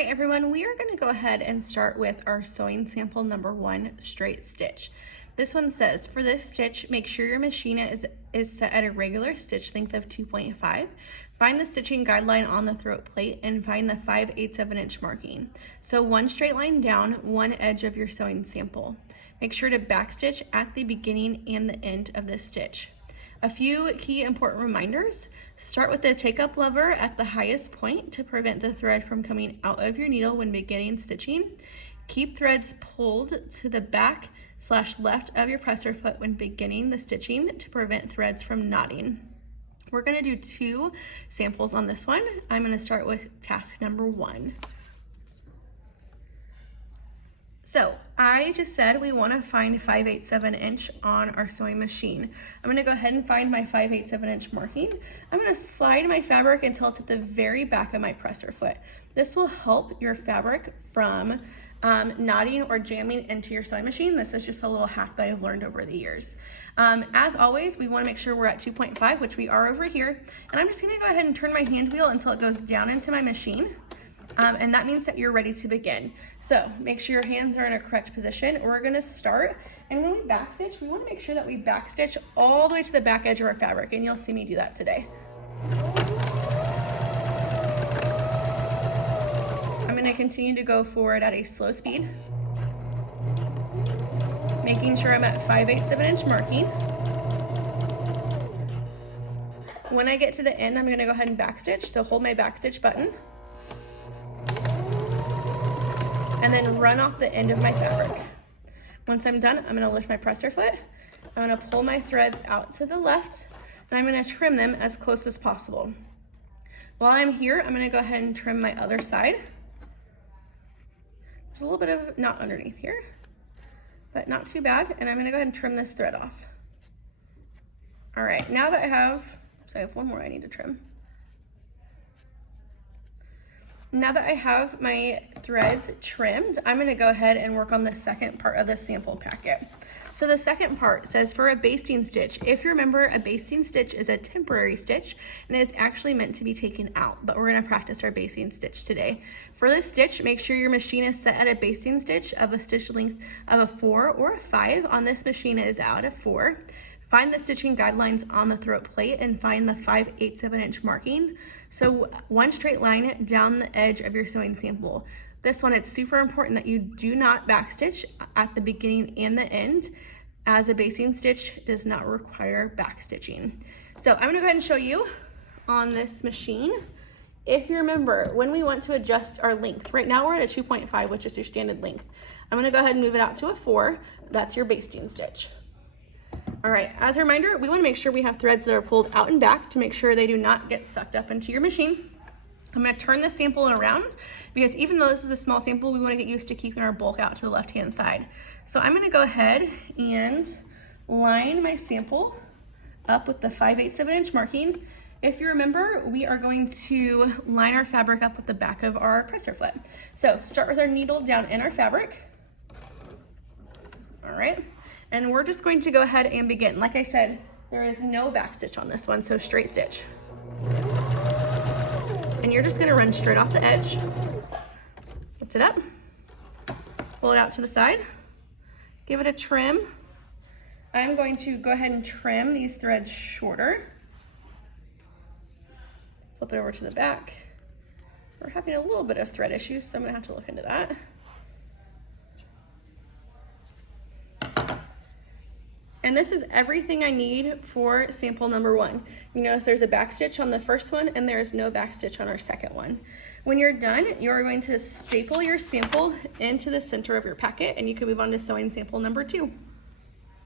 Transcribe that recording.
right, everyone, we are going to go ahead and start with our sewing sample number 1, straight stitch. This one says, for this stitch, make sure your machine is set at a regular stitch length of 2.5. Find the stitching guideline on the throat plate and find the 5/8 of an inch marking. So one straight line down, one edge of your sewing sample. Make sure to backstitch at the beginning and the end of this stitch. A few key important reminders. Start with the take-up lever at the highest point to prevent the thread from coming out of your needle when beginning stitching. Keep threads pulled to the back/left of your presser foot when beginning the stitching to prevent threads from knotting. We're going to do 2 samples on this one. I'm going to start with task number 1. So I just said we want to find 5/8 of an inch on our sewing machine. I'm going to go ahead and find my 5/8 of an inch marking. I'm going to slide my fabric until it's at the very back of my presser foot. This will help your fabric from knotting or jamming into your sewing machine. This is just a little hack that I've learned over the years. As always, we want to make sure we're at 2.5, which we are over here. And I'm just going to go ahead and turn my hand wheel until it goes down into my machine. And that means that you're ready to begin. So make sure your hands are in a correct position. We're going to start, and when we backstitch, we want to make sure that we backstitch all the way to the back edge of our fabric, and you'll see me do that today. I'm going to continue to go forward at a slow speed, making sure I'm at 5/8 of an inch marking. When I get to the end, I'm going to go ahead and backstitch, so hold my backstitch button. And then run off the end of my fabric. Once I'm done, I'm gonna lift my presser foot. I'm gonna pull my threads out to the left, and I'm gonna trim them as close as possible. While I'm here, I'm gonna go ahead and trim my other side. There's a little bit of knot underneath here, but not too bad. And I'm gonna go ahead and trim this thread off. All right, now that I have one more I need to trim. Now that I have my threads trimmed, I'm going to go ahead and work on the second part of the sample packet. So the second part says for a basting stitch. If you remember, a basting stitch is a temporary stitch and is actually meant to be taken out, but we're going to practice our basting stitch today. For this stitch, make sure your machine is set at a basting stitch of a stitch length of a 4 or a 5. On this machine, it is out at 4. Find the stitching guidelines on the throat plate and find the 5/8 of an inch marking. So one straight line down the edge of your sewing sample. This one, it's super important that you do not backstitch at the beginning and the end, as a basting stitch does not require backstitching. So I'm gonna go ahead and show you on this machine. If you remember, when we want to adjust our length, right now we're at a 2.5, which is your standard length. I'm gonna go ahead and move it out to a 4. That's your basting stitch. All right, as a reminder, we want to make sure we have threads that are pulled out and back to make sure they do not get sucked up into your machine. I'm going to turn this sample around because even though this is a small sample, we want to get used to keeping our bulk out to the left-hand side. So I'm going to go ahead and line my sample up with the 5/8 of an inch marking. If you remember, we are going to line our fabric up with the back of our presser foot. So start with our needle down in our fabric. All right. And we're just going to go ahead and begin. Like I said, there is no backstitch on this one, so straight stitch. And you're just gonna run straight off the edge. Lift it up, pull it out to the side, give it a trim. I'm going to go ahead and trim these threads shorter. Flip it over to the back. We're having a little bit of thread issues, so I'm gonna have to look into that. And this is everything I need for sample number 1. You notice there's a backstitch on the first one and there's no backstitch on our second one. When you're done, you're going to staple your sample into the center of your packet and you can move on to sewing sample number 2.